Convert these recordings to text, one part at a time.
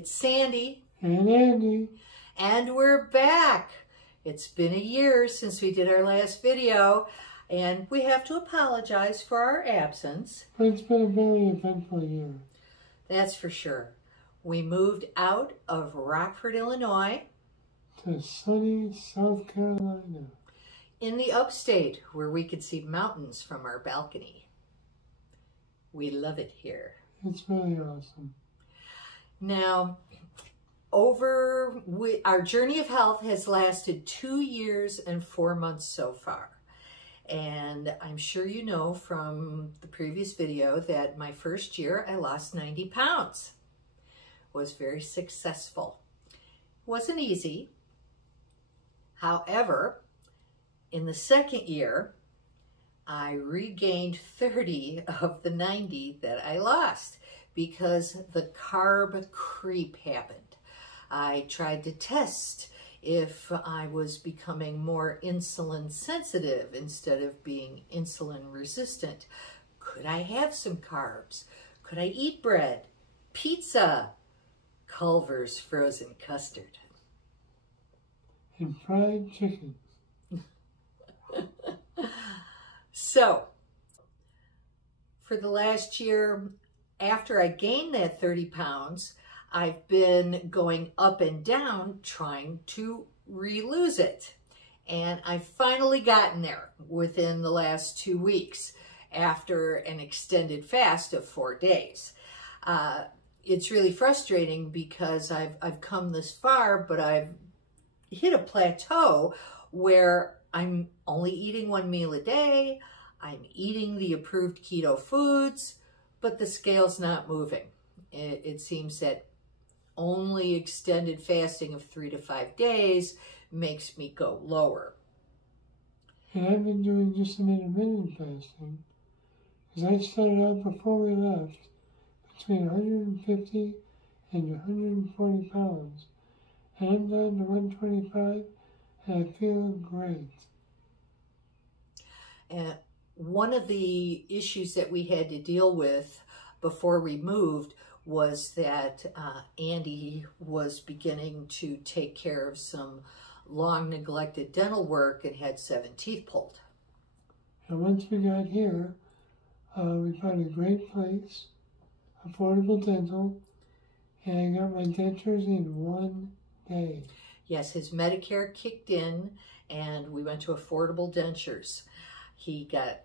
It's Sandy. And Andy. And we're back. It's been a year since we did our last video, and we have to apologize for our absence. But it's been a very eventful year. That's for sure. We moved out of Rockford, Illinois, to sunny South Carolina. In the upstate, where we could see mountains from our balcony. We love it here. It's really awesome. Now, our journey of health has lasted 2 years and 4 months so far. And I'm sure you know from the previous video that my first year I lost 90 pounds. Was very successful. Wasn't easy. However, in the second year, I regained 30 of the 90 that I lost because the carb creep happened. I tried to test if I was becoming more insulin sensitive instead of being insulin resistant. Could I have some carbs? Could I eat bread, pizza, Culver's frozen custard, and fried chicken? So, for the last year, after I gained that 30 pounds, I've been going up and down trying to re-lose it. And I've finally gotten there within the last 2 weeks after an extended fast of 4 days. It's really frustrating because I've come this far, but I've hit a plateau where I'm only eating 1 meal a day. I'm eating the approved keto foods, but the scale's not moving. It seems that only extended fasting of 3 to 5 days makes me go lower. And I've been doing just an intermittent fasting because I started out before we left between 150 and 140 pounds. And I'm down to 125 and I feel great. And one of the issues that we had to deal with before we moved was that Andy was beginning to take care of some long neglected dental work and had 7 teeth pulled. And once we got here, we found a great place, affordable dental, and I got my dentures in 1 day. Yes, his Medicare kicked in and we went to affordable dentures. He got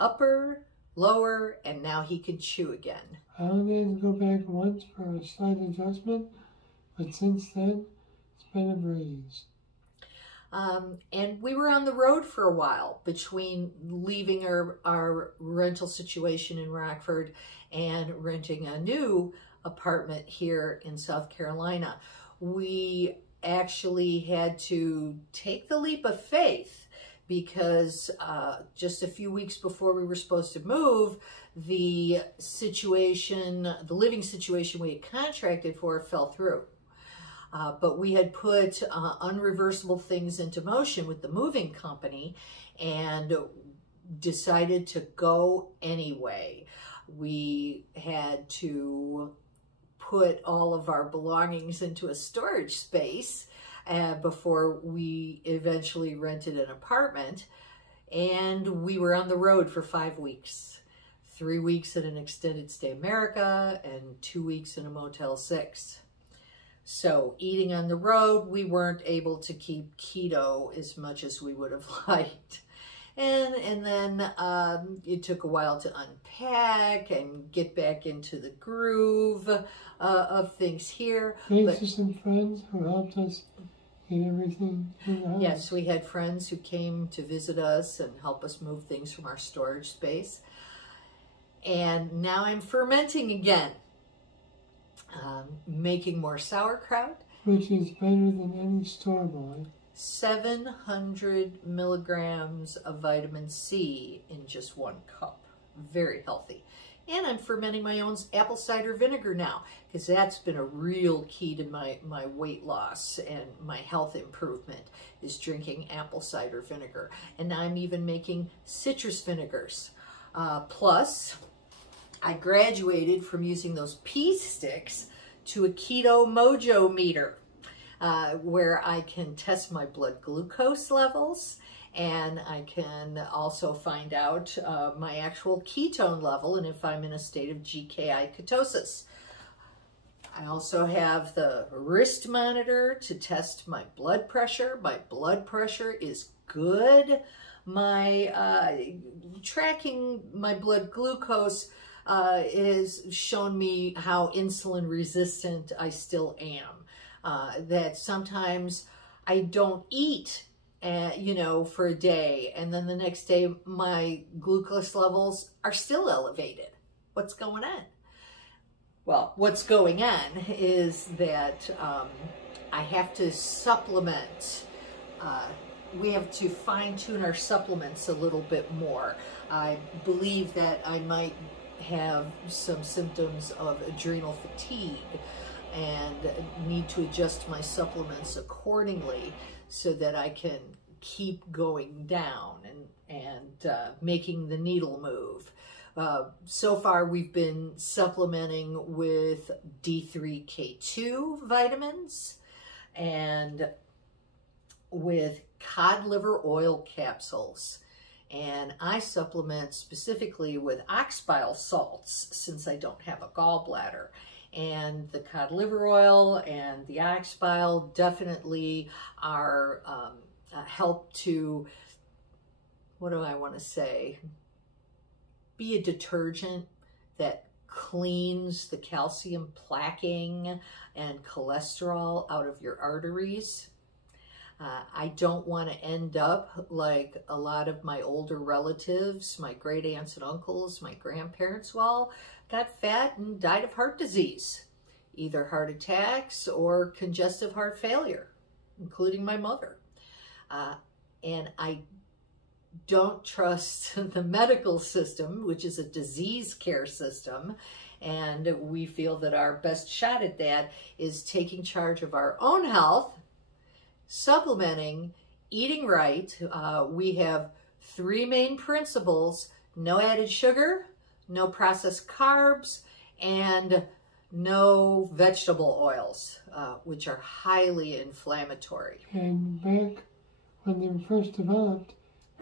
upper, lower, and now he can chew again. I only had to go back once for a slight adjustment, but since then, it's been a breeze. And we were on the road for a while between leaving our rental situation in Rockford and renting a new apartment here in South Carolina. We actually had to take the leap of faith because just a few weeks before we were supposed to move, the living situation we had contracted for fell through. But we had put unreversible things into motion with the moving company and decided to go anyway. We had to put all of our belongings into a storage space before we eventually rented an apartment, and we were on the road for 5 weeks. 3 weeks in an extended stay America and 2 weeks in a Motel 6. So eating on the road, we weren't able to keep keto as much as we would have liked. And then it took a while to unpack and get back into the groove of things here. Thanks to some friends who helped us get everything in the house. Yes, we had friends who came to visit us and help us move things from our storage space. And now I'm fermenting again, making more sauerkraut. Which is better than any store-bought. 700 milligrams of vitamin C in just 1 cup. Very healthy. And I'm fermenting my own apple cider vinegar now, because that's been a real key to my weight loss and my health improvement, is drinking apple cider vinegar. And now I'm even making citrus vinegars. Plus, I graduated from using those pea sticks to a Keto Mojo meter, where I can test my blood glucose levels, and I can also find out my actual ketone level and if I'm in a state of GKI ketosis. I also have the wrist monitor to test my blood pressure. My blood pressure is good. My tracking my blood glucose has shown me how insulin resistant I still am. That sometimes I don't eat, you know, for a day, and then the next day my glucose levels are still elevated. What's going on? Well, what's going on is that I have to supplement. We have to fine-tune our supplements a little bit more. I believe that I might have some symptoms of adrenal fatigue and need to adjust my supplements accordingly so that I can keep going down and making the needle move. So far, we've been supplementing with D3K2 vitamins and with cod liver oil capsules. And I supplement specifically with ox bile salts since I don't have a gallbladder. And the cod liver oil and the ox bile definitely are help to, what do I want to say, be a detergent that cleans the calcium plaquing and cholesterol out of your arteries. I don't want to end up like a lot of my older relatives, my great aunts and uncles, my grandparents, who all got fat and died of heart disease, either heart attacks or congestive heart failure, including my mother. And I don't trust the medical system, which is a disease care system, and we feel that our best shot at that is taking charge of our own health, supplementing, eating right. We have three main principles: no added sugar, no processed carbs, and no vegetable oils, which are highly inflammatory. And back when they were first developed,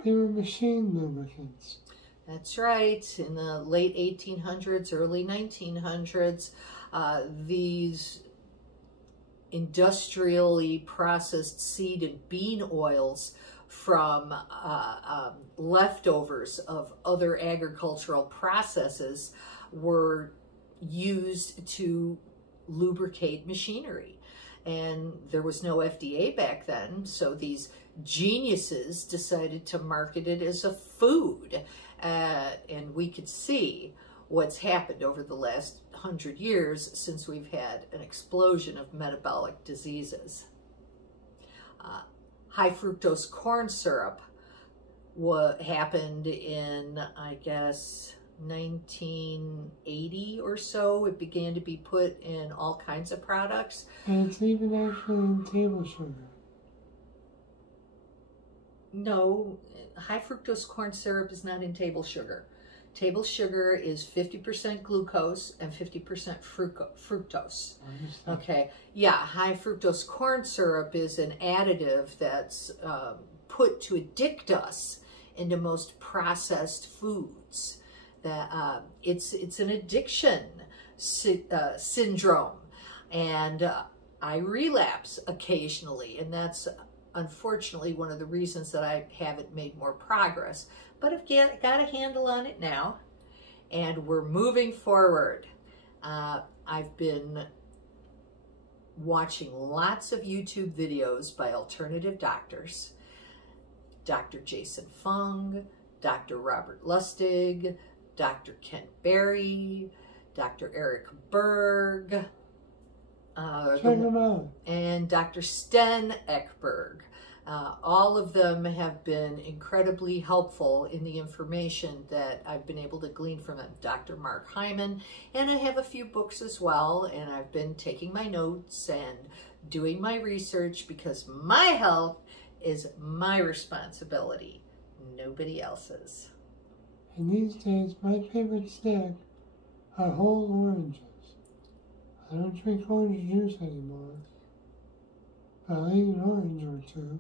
they were machine lubricants. That's right. In the late 1800s, early 1900s, these industrially processed seed and bean oils from leftovers of other agricultural processes were used to lubricate machinery. And there was no FDA back then, so these geniuses decided to market it as a food. And we could see what's happened over the last 100 years since we've had an explosion of metabolic diseases. High fructose corn syrup happened in, I guess, 1980 or so. It began to be put in all kinds of products. And it's even actually in table sugar. No, high fructose corn syrup is not in table sugar. Table sugar is 50% glucose and 50% fructose. Okay, yeah, high fructose corn syrup is an additive that's put to addict us into most processed foods. That it's an addiction syndrome, and I relapse occasionally, and that's unfortunately one of the reasons that I haven't made more progress. But I've got a handle on it now, and we're moving forward. I've been watching lots of YouTube videos by alternative doctors, Dr. Jason Fung, Dr. Robert Lustig, Dr. Kent Berry, Dr. Eric Berg, and Dr. Sten Ekberg. All of them have been incredibly helpful in the information that I've been able to glean from them. Dr. Mark Hyman, and I have a few books as well, and I've been taking my notes and doing my research because my health is my responsibility, nobody else's. And these days, my favorite snack are whole oranges. I don't drink orange juice anymore. But I'll eat an orange or two.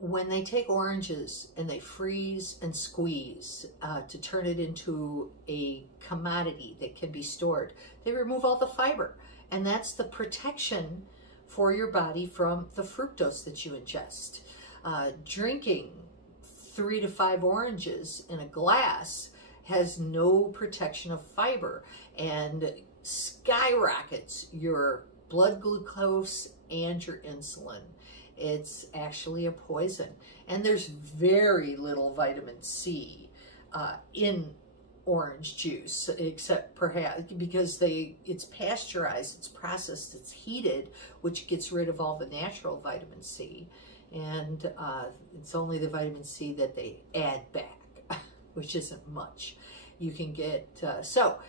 When they take oranges and they freeze and squeeze to turn it into a commodity that can be stored, they remove all the fiber. And that's the protection for your body from the fructose that you ingest. Drinking 3 to 5 oranges in a glass has no protection of fiber and skyrockets your blood glucose and your insulin. It's actually a poison. And there's very little vitamin C in orange juice, except perhaps because it's pasteurized, it's processed, it's heated, which gets rid of all the natural vitamin C. And it's only the vitamin C that they add back, which isn't much. You can get, so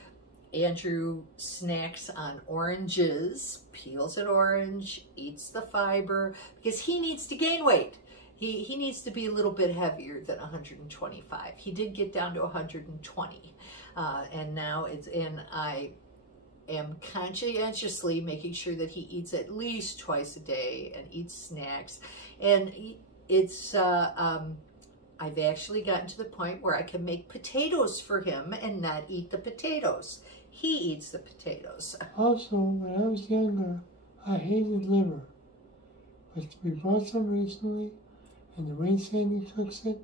Andrew snacks on oranges, peels an orange, eats the fiber, because he needs to gain weight. He needs to be a little bit heavier than 125. He did get down to 120. And now I am conscientiously making sure that he eats at least twice a day and eats snacks. And it's, I've actually gotten to the point where I can make potatoes for him and not eat the potatoes. He eats the potatoes. Also, when I was younger, I hated liver. But we bought some recently, and the way Sandy cooks it,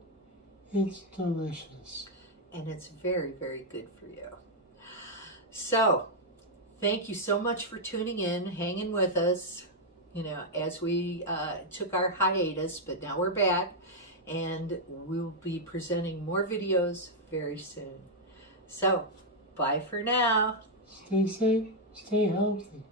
it's delicious. And it's very, very good for you. So, thank you so much for tuning in, hanging with us, you know, as we took our hiatus, but now we're back, and we'll be presenting more videos very soon. So, bye for now. Stay safe, stay healthy.